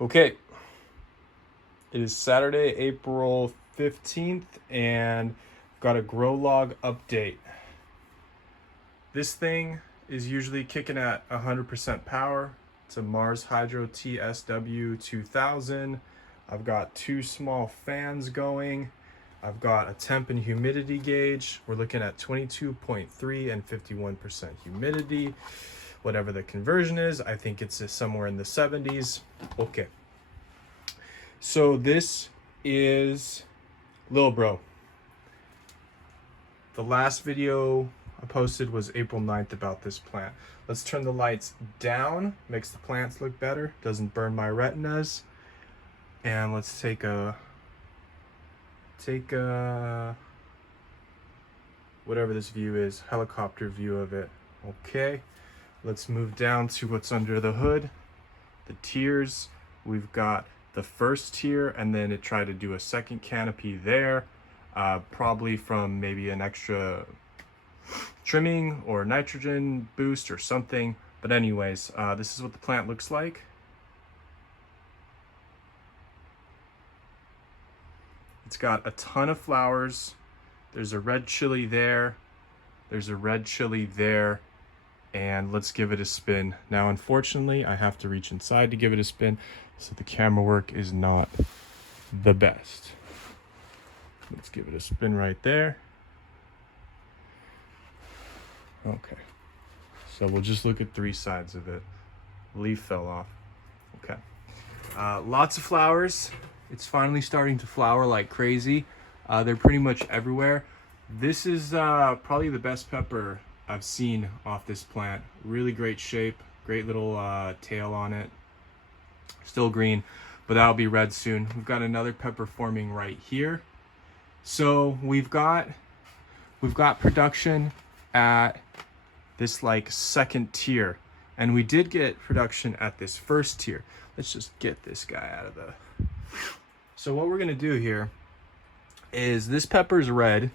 Okay, it is Saturday, April 15th, and I've got a Growlog update. This thing is usually kicking at 100% power. It's a Mars Hydro TSW 2000. I've got two small fans going. I've got a temp and humidity gauge. We're looking at 22.3 and 51% humidity. Whatever the conversion is, I think it's somewhere in the 70s. Okay. So this is Lil Bro. The last video I posted was April 9th about this plant. Let's turn the lights down, makes the plants look better, doesn't burn my retinas. And let's take a whatever this view is, helicopter view of it. Okay, let's move down to what's under the hood, the tiers. We've got the first tier, and then it tried to do a second canopy there, probably from maybe an extra trimming or nitrogen boost or something. But anyways, this is what the plant looks like. It's got a ton of flowers. There's a red chili there. There's a red chili there. And let's give it a spin. Now, unfortunately, I have to reach inside to give it a spin, so the camera work is not the best. Let's give it a spin right there. Okay. So we'll just look at three sides of it. Leaf fell off. Okay. Lots of flowers. It's finally starting to flower like crazy. They're pretty much everywhere. This is probably the best pepper I've seen off this plant. Really great shape, great little tail on it. Still green, but that'll be red soon. We've got another pepper forming right here. So we've got production at this like second tier, and we did get production at this first tier. Let's just get this guy out of the... So what we're gonna do here is, this pepper's red.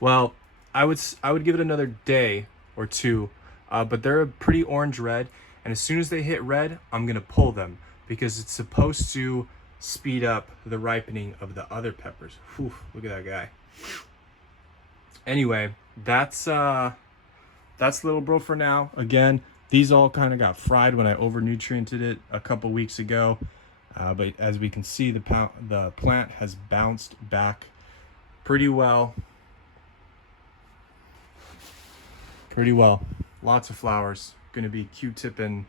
Well, I would give it another day or two, but they're a pretty orange red, and as soon as they hit red, I'm gonna pull them because it's supposed to speed up the ripening of the other peppers. Whew, look at that guy. Anyway, that's Little Bro for now. Again, these all kind of got fried when I over-nutriented it a couple weeks ago, but as we can see, the plant has bounced back pretty well. Lots of flowers. Gonna be Q-tipping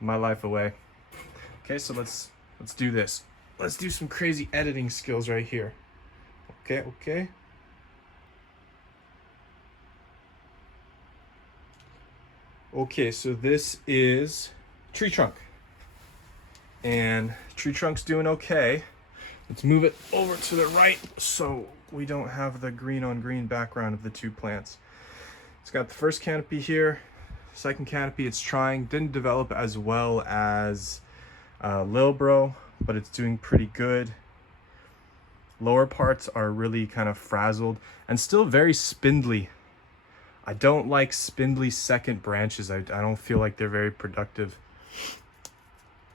my life away. Okay, so let's do this. Let's do some crazy editing skills right here. Okay. Okay, so this is tree trunk. And tree trunk's doing okay. Let's move it over to the right so we don't have the green on green background of the two plants. It's got the first canopy here, second canopy it's trying. Didn't develop as well as Lil Bro, but it's doing pretty good. Lower parts are really kind of frazzled and still very spindly. I don't like spindly second branches. I don't feel like they're very productive.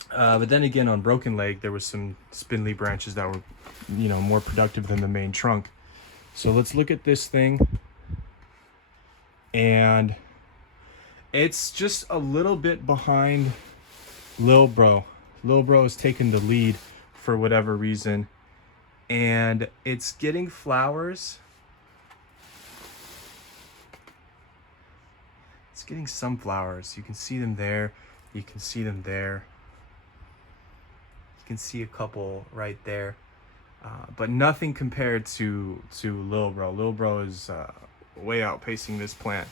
But then again, on Broken Leg, there was some spindly branches that were, more productive than the main trunk. So let's look at this thing. And it's just a little bit behind Lil Bro. Lil Bro is taking the lead for whatever reason. And it's getting flowers. It's getting some flowers. You can see them there. You can see them there. You can see a couple right there. But nothing compared to Lil Bro. Lil Bro is way outpacing this plant.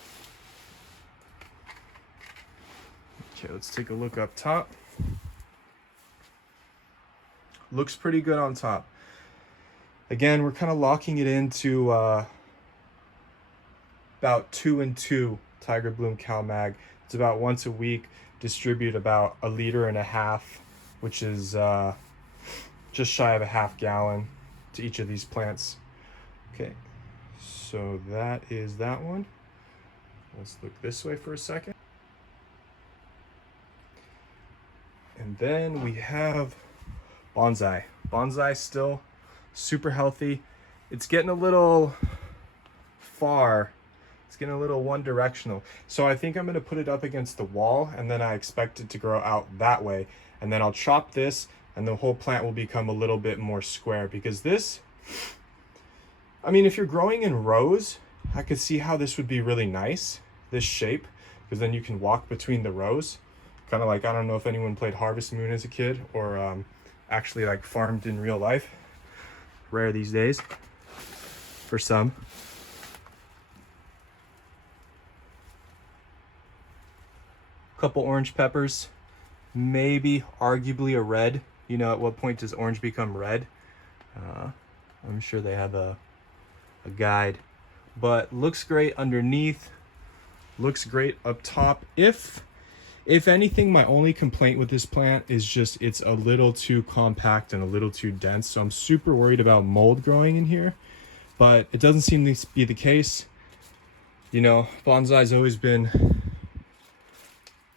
Okay, let's take a look up top. Looks pretty good on top. Again, we're kind of locking it into about 2 and 2 Tiger Bloom Cal Mag. It's about once a week. Distribute about 1.5 liters, which is just shy of a half gallon to each of these plants. Okay, so that is that one. Let's look this way for a second. And then we have bonsai. Bonsai still super healthy. It's getting a little far. It's getting a little one directional. So I think I'm gonna put it up against the wall, and then I expect it to grow out that way. And then I'll chop this, and the whole plant will become a little bit more square, because this, I mean, if you're growing in rows, I could see how this would be really nice, this shape, because then you can walk between the rows. Kind of like, I don't know if anyone played Harvest Moon as a kid, or actually like farmed in real life. Rare these days for some. Couple orange peppers, maybe arguably a red. You know, at what point does orange become red? I'm sure they have a guide, but looks great underneath, looks great up top. If anything, my only complaint with this plant is just it's a little too compact and a little too dense, so I'm super worried about mold growing in here, but it doesn't seem to be the case. You know, bonsai's always been,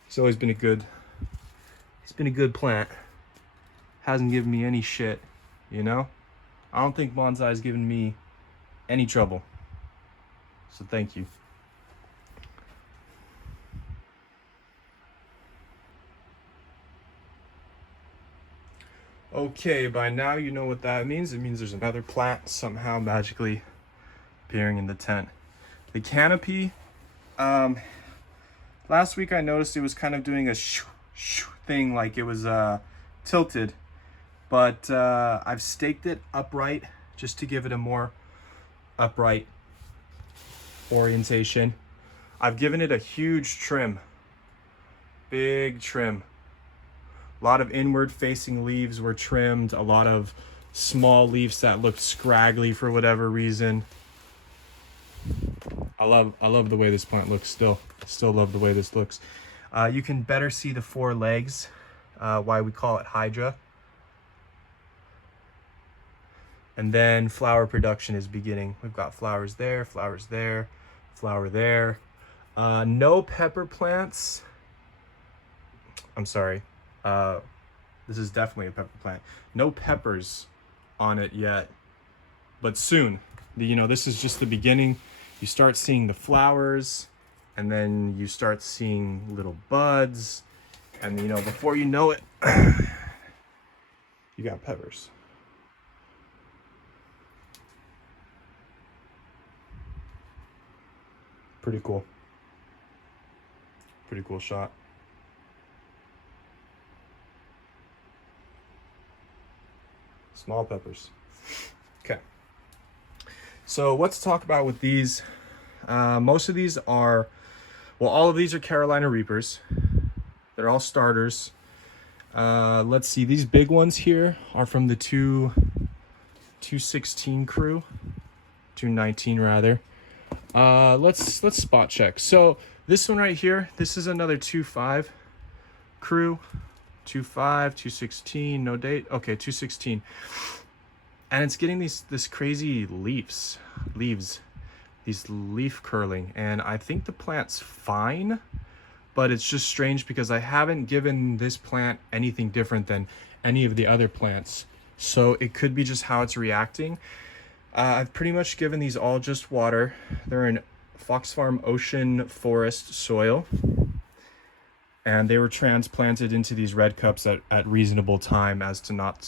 it's always been a good, it's been a good plant. Hasn't given me any shit, you know? I don't think bonsai's given me any trouble. So thank you. Okay, by now you know what that means. It means there's another plant somehow magically appearing in the tent. The canopy, last week I noticed it was kind of doing a shoo, shoo thing, like it was tilted, but I've staked it upright just to give it a more upright orientation. I've given it a huge trim, big trim. A lot of inward facing leaves were trimmed, a lot of small leaves that looked scraggly for whatever reason. I love the way this plant looks still love the way this looks. You can better see the four legs, why we call it Hydra. And then flower production is beginning. We've got flowers there, flowers there, flower there. No pepper plants. I'm sorry. This is definitely a pepper plant. No peppers on it yet, but soon. You know, this is just the beginning. You start seeing the flowers, and then you start seeing little buds, and you know, before you know it, you got peppers. Pretty cool. Pretty cool shot. Small peppers. Okay. So let's talk about with these. Most of these are, well, all of these are Carolina Reapers. They're all starters. Let's see, these big ones here are from the 216 crew, 219 rather. Let's spot check. So this one right here, this is another 2.5 crew. 2.5, 216, no date. Okay, 216. And it's getting this crazy leaves, these leaf curling. And I think the plant's fine, but it's just strange because I haven't given this plant anything different than any of the other plants. So it could be just how it's reacting. I've pretty much given these all just water. They're in Fox Farm Ocean Forest soil. And they were transplanted into these red cups at reasonable time as to not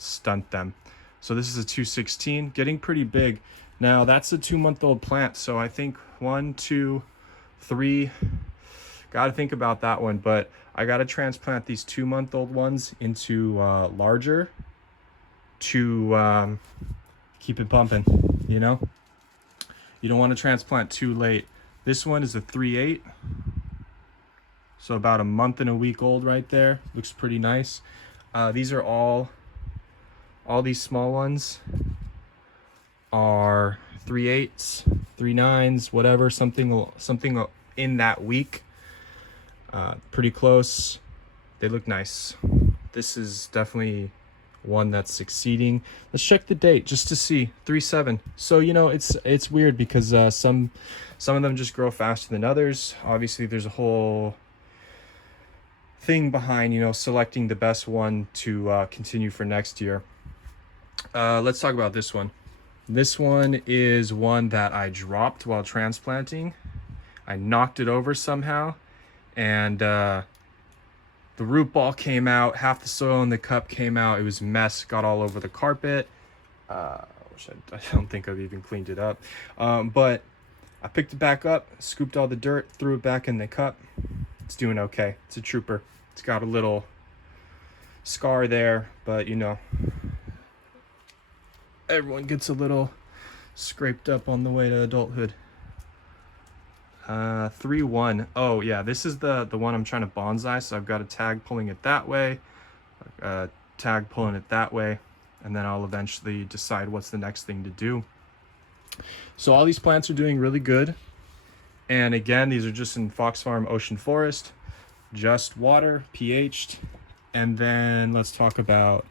stunt them. So this is a 216, getting pretty big. Now that's a 2-month-old plant, so I think 1, 2, 3, gotta think about that one, but I gotta transplant these 2-month-old ones into larger to keep it pumping, you know? You don't want to transplant too late. This one is a 3/8. So about a month and a week old right there. Looks pretty nice. These are all these small ones are 3/8s, 3/9s, whatever, something in that week. Pretty close. They look nice. This is definitely one that's succeeding. Let's check the date just to see. 3/7. So you know, it's weird because some of them just grow faster than others. Obviously there's a whole thing behind, you know, selecting the best one to continue for next year. Let's talk about this one. This one is one that I dropped while transplanting. I knocked it over somehow, and the root ball came out. Half the soil in the cup came out. It was a mess. Got all over the carpet. Which I don't think I've even cleaned it up. But I picked it back up, scooped all the dirt, threw it back in the cup. It's doing okay. It's a trooper. It's got a little scar there, but you know, everyone gets a little scraped up on the way to adulthood. 3-1. Oh yeah, this is the one I'm trying to bonsai. So I've got a tag pulling it that way, tag pulling it that way, and then I'll eventually decide what's the next thing to do. So all these plants are doing really good. And again, these are just in Fox Farm Ocean Forest, just water, pH'd. And then let's talk about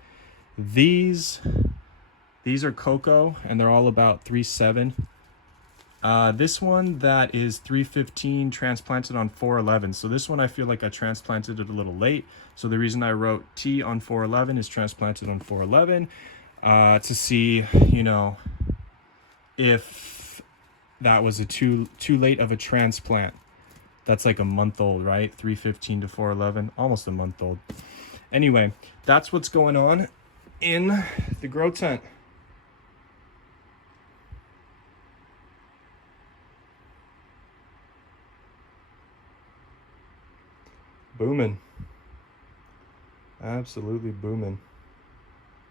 these. These are cocoa, and they're all about 3.7. This one that is 3.15 transplanted on 4.11. So this one I feel like I transplanted it a little late. So the reason I wrote T on 4.11 is transplanted on 4.11 to see, you know, if that was a too late of a transplant. That's like a month old, right? 3.15 to 4.11, almost a month old. Anyway, that's what's going on in the grow tent. Booming. Absolutely booming.